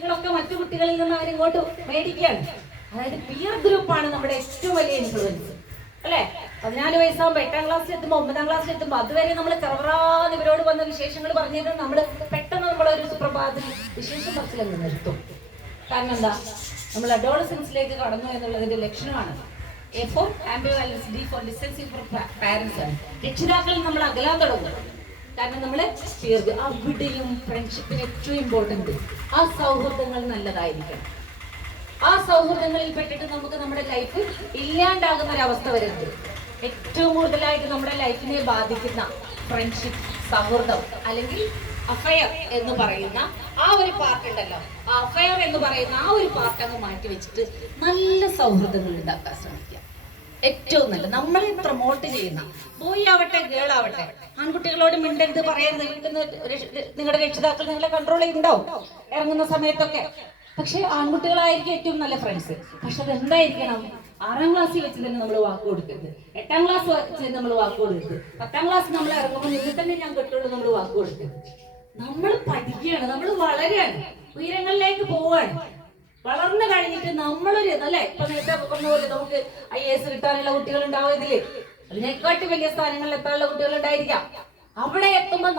കുട്ടികളൊക്കെ മറ്റു കുട്ടികളിൽ നിന്ന് അവരിങ്ങോട്ട് മേടിക്കുകയാണ്. അതായത് പിയർ ഗ്രൂപ്പാണ് നമ്മുടെ ഏറ്റവും വലിയ ഇൻഫ്ലുവൻസ് അല്ലേ? പതിനാല് വയസ്സാകുമ്പോൾ എട്ടാം ക്ലാസ്സിൽ എത്തുമ്പോൾ ഒമ്പതാം ക്ലാസ്സിൽ എത്തുമ്പോൾ അതുവരെ നമ്മൾ ചെറുറാന്ന് ഇവരോട് വന്ന വിശേഷങ്ങൾ പറഞ്ഞിട്ട് നമ്മൾ പെട്ടെന്ന് നമ്മളൊരു സുപ്രഭാതത്തിൽ വിശേഷം പറച്ചിലങ്ങ് നിർത്തും. കാരണം എന്താ? നമ്മൾ അഡോളസൻസിലേക്ക് കടന്നു എന്നുള്ളതിന്റെ ലക്ഷണമാണ്. A for ambivalence D for distancing for parents ആണ്. രക്ഷിതാക്കളിൽ നമ്മൾ അകലാൻ തുടങ്ങും. കാരണം നമ്മൾ ചേർത്ത് അവിടെയും ഫ്രണ്ട്ഷിപ്പിന് ഏറ്റവും ഇമ്പോർട്ടന്റ് ആ സൗഹൃദങ്ങൾ നല്ലതായിരിക്കണം. ആ സൗഹൃദങ്ങളിൽ പെട്ടിട്ട് നമുക്ക് നമ്മുടെ ലൈഫ് ഇല്ലാണ്ടാകുന്ന ഒരവസ്ഥ വരുന്നത്. ഏറ്റവും കൂടുതലായിട്ട് നമ്മുടെ ലൈഫിനെ ബാധിക്കുന്ന ഫ്രണ്ട്ഷിപ്പ് സൗഹൃദം അല്ലെങ്കിൽ അഫയർ എന്ന് പറയുന്ന ആ ഒരു പാർട്ട് ഉണ്ടല്ലോ. ആ അഫയർ എന്ന് പറയുന്ന ആ ഒരു പാർട്ട് അങ്ങ് മാറ്റി വെച്ചിട്ട് നല്ല സൗഹൃദങ്ങൾ ഉണ്ടാക്കാൻ ശ്രമിക്കുക. ഏറ്റവും നല്ല നമ്മളെ പ്രൊമോട്ട് ചെയ്യുന്ന. ബോയ് ആവട്ടെ ഗേൾ ആവട്ടെ ആൺകുട്ടികളോട് മിണ്ടരുത് വീട്ടിൽ നിങ്ങളുടെ രക്ഷിതാക്കൾ നിങ്ങളെ കൺട്രോൾ ചെയ്യുന്നുണ്ടാവും. ഇറങ്ങുന്ന സമയത്തൊക്കെ. പക്ഷെ ആൺകുട്ടികളായിരിക്കും ഏറ്റവും നല്ല ഫ്രണ്ട്സ് പക്ഷെ അത് എന്തായിരിക്കണം ആറാം ക്ലാസ്സിൽ വെച്ച് തന്നെ നമ്മൾ വാക്ക് കൊടുക്കരുത്. എട്ടാം ക്ലാസ് വെച്ച് നമ്മൾ വാക്ക് കൊടുക്കരുത്. പത്താം ക്ലാസ് നമ്മൾ ഇറങ്ങുമ്പോൾ നിങ്ങൾ തന്നെ ഞാൻ കിട്ടുള്ളൂ നമ്മൾ വാക്ക് കൊടുക്കരുത്. നമ്മൾ പഠിക്കുകയാണ്. നമ്മൾ വളരെയാണ് ഉയരങ്ങളിലേക്ക് പോവാണ് വളർന്നു കഴിഞ്ഞിട്ട് നമ്മളൊരു അല്ലെ? ഇപ്പൊ നേരത്തെ പറഞ്ഞ പോലെ നമുക്ക് ഐ എസ് കിട്ടാനുള്ള കുട്ടികൾ ഉണ്ടാവും ഇതിൽ. അതിനെക്കാട്ടി വലിയ സ്ഥാനങ്ങളിൽ എത്താനുള്ള കുട്ടികൾ ഉണ്ടായിരിക്കാം അവിടെ എത്തുമ്പോൾ